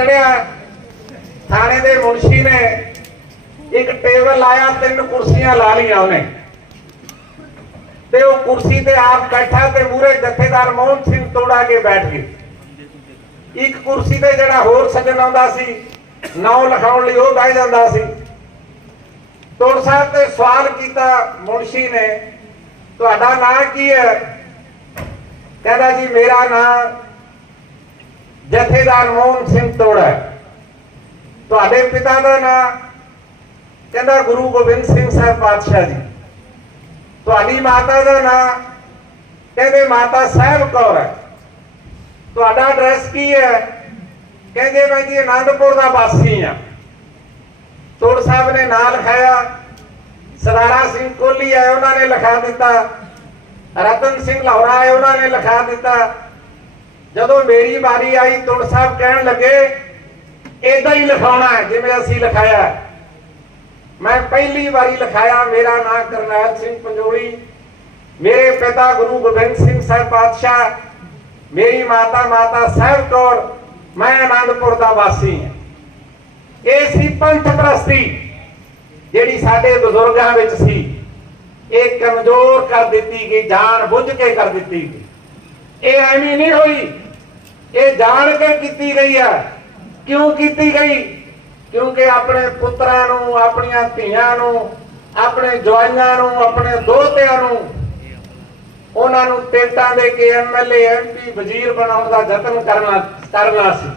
ਚੜਿਆ ਥਾਣੇ ਦੇ ਮੁਨਸ਼ੀ ਨੇ ਇੱਕ ਟੇਬਲ ਲਾਇਆ, ਤਿੰਨ ਕੁਰਸੀਆਂ ਲਾ ਲਈਆਂ ਉਹਨੇ। ਤੇ ਉਹ ਕੁਰਸੀ ਤੇ ਆਪ ਬੈਠਾ ਤੇ ਮੂਰੇ ਜਥੇਦਾਰ ਮੋਹਨ ਸਿੰਘ ਤੋੜਾ ਕੇ ਬੈਠ ਗਏ। ਇੱਕ ਕੁਰਸੀ ਤੇ ਜਿਹੜਾ ਹੋਰ ਸੱਜਣ ਆਉਂਦਾ ਸੀ ਨਾਮ ਲਿਖਾਉਣ ਲਈ ਉਹ ਬਹਿ ਜਾਂਦਾ ਸੀ। ਤੋੜ ਸਾਹਿਬ ਤੇ ਸਵਾਲ ਕੀਤਾ, ਮੁਨਸ਼ੀ ਨੇ, ਤੁਹਾਡਾ ਨਾਂ ਕੀ ਹੈ? ਕਹਿੰਦਾ ਜੀ, ਮੇਰਾ ਨਾਂ ਜਥੇਦਾਰ ਮੋਹਨ ਸਿੰਘ ਤੋੜਾ ਹੈ। ਤੁਹਾਡੇ ਪਿਤਾ ਦਾ ਨਾਂ ਕਹਿੰਦਾ ਗੁਰੂ ਗੋਬਿੰਦ ਸਿੰਘ ਸਾਹਿਬ ਪਾਤਸ਼ਾਹ ਜੀ। ਤੁਹਾਡੀ ਮਾਤਾ ਦਾ ਨਾਂ ਕਹਿੰਦੇ ਮਾਤਾ ਸਾਹਿਬ ਕੌਰ ਹੈ। ਤੁਹਾਡਾ ਐਡਰੈਸ ਕੀ ਹੈ? ਕਹਿੰਦੇ ਮੈਂ ਜੀ ਆਨੰਦਪੁਰ ਦਾ ਵਾਸੀ ਆ ਤੋੜ ਸਾਹਿਬ ਨੇ ਨਾਂ ਲਿਖਾਇਆ। ਸਰਦਾਰਾ ਸਿੰਘ ਕੋਹਲੀ ਆਏ, ਉਹਨਾਂ ਨੇ ਲਿਖਾ ਦਿੱਤਾ। ਰਤਨ ਸਿੰਘ ਲਾਹੌਰਾ ਆਏ, ਉਹਨਾਂ ਨੇ ਲਿਖਾ ਦਿੱਤਾ। ਜਦੋਂ ਮੇਰੀ ਵਾਰੀ ਆਈ ਤੋੜ ਸਾਹਿਬ ਕਹਿਣ ਲੱਗੇ ਇਦਾਂ ਹੀ ਲਿਖਾਉਣਾ ਹੈ ਜਿਵੇਂ ਅਸੀਂ ਲਿਖਾਇਆ ਮੈਂ ਪਹਿਲੀ ਵਾਰੀ ਲਿਖਾਇਆ, ਮੇਰਾ ਨਾਮ ਕਰਨੈਲ ਸਿੰਘ ਪੰਜੋਲੀ, ਮੇਰੇ ਪਿਤਾ ਗੁਰੂ ਗੋਬਿੰਦ ਸਿੰਘ ਸਾਹਿਬ ਪਾਤਸ਼ਾਹ, ਮੇਰੀ ਮਾਤਾ ਮਾਤਾ ਸਾਹਿਬ ਕੌਰ, ਮੈਂ ਆਨੰਦਪੁਰ ਦਾ ਵਾਸੀ ਹਾਂ। ਇਹ ਸੀ ਪੰਥ ਪ੍ਰਸਤੀ ਜਿਹੜੀ ਸਾਡੇ ਬਜ਼ੁਰਗਾਂ ਵਿੱਚ ਸੀ। ਇਹ ਕਮਜ਼ੋਰ ਕਰ ਦਿੱਤੀ ਗਈ ਜਾਣ ਬੁੱਝ ਕੇ ਕਰ ਦਿੱਤੀ ਗਈ। ਇਹ ਐਵੇਂ ਨਹੀਂ ਹੋਈ। ਇਹ ਜਾਣ ਕੇ ਕੀਤੀ ਗਈ ਆ ਕਿਉਂ ਕੀਤੀ ਗਈ? ਕਿਉਂਕਿ ਆਪਣੇ ਪੁੱਤਰਾਂ ਨੂੰ, ਆਪਣੀਆਂ ਧੀਆਂ ਨੂੰ, ਆਪਣੇ ਜਵਾਈਆਂ ਨੂੰ, ਆਪਣੇ ਦੋਹਤਿਆਂ ਨੂੰ ਉਹਨਾਂ ਨੂੰ ਟਿਕਟਾਂ ਦੇ ਕੇ ਐਮਐਲਏ ਐਮਪੀ ਵਜ਼ੀਰ ਬਣਾਉਣ ਦਾ ਯਤਨ ਕਰਨਾ ਕਰਨਾ ਸੀ।